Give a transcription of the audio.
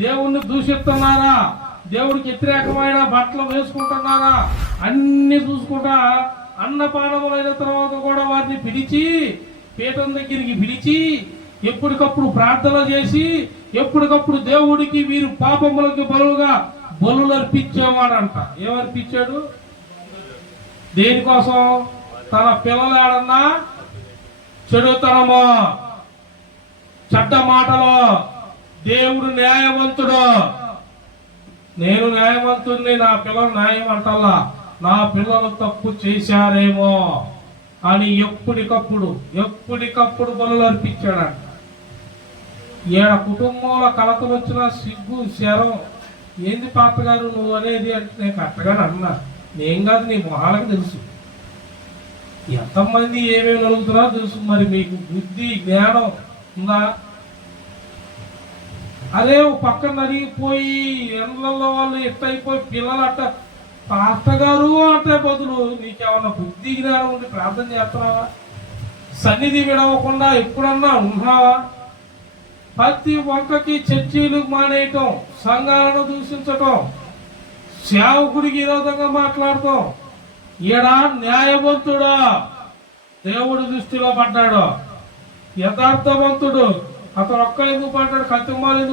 దేవుణ్ణి దూషిస్తున్నారా, దేవుడికి వ్యతిరేకమైన బట్టలు వేసుకుంటున్నారా, అన్ని చూసుకుంటా అన్నపానములైన తర్వాత కూడా వారిని పిలిచి పీఠం దగ్గరికి పిలిచి ఎప్పటికప్పుడు ప్రార్థన చేసి ఎప్పటికప్పుడు దేవుడికి వీరు పాపములకి బలులు అర్పించేవాడంట. ఏమర్పించాడు? దేనికోసం? తన పిల్లలు ఏడన్నా చెడుతనమో చెడ్డ మాటలో దేవుడు న్యాయవంతుడు, నేను న్యాయవంతుడిని, నా పిల్లలు న్యాయం అంటల్లా, నా పిల్లలు తప్పు చేశారేమో అని ఎప్పటికప్పుడు బలులు అర్పించాడంట. ఈడ కుటుంబంలో కలతలు వచ్చిన సిగ్గు శరం, ఏంది పాపగారు నువ్వు అనేది అంటే నేను కరెక్ట్గానే అన్నా, నేను కాదు నీ మొహాలకు తెలుసు, ఎంతమంది ఏమేమి నలుగుతున్నారో తెలుసు. మరి మీకు బుద్ధి జ్ఞానం ఉందా? అదే పక్కన నలిగిపోయి ఎండ్లలో వాళ్ళు ఎట్టయిపోయి పిల్లలు అట్ట పాస్టర్ గారు అంటే బదులు నీకేమన్నా బుద్ధి జ్ఞానం ఉండి ప్రార్థన చేస్తున్నావా? సన్నిధి విడవకుండా ఎప్పుడన్నా ఉన్నావా? ప్రతి ఒక్కకి చర్చీలు మానేయటం, సంఘాలను దూషించటం, సేవకుడికి విరోధంగా మాట్లాడటం. ఈడ న్యాయవంతుడా, దేవుడి దృష్టిలో పడ్డాడు, యథార్థవంతుడు, అతను ఒక్క ఎందుకు పడ్డాడు, కత్తిమాలు ఎందుకు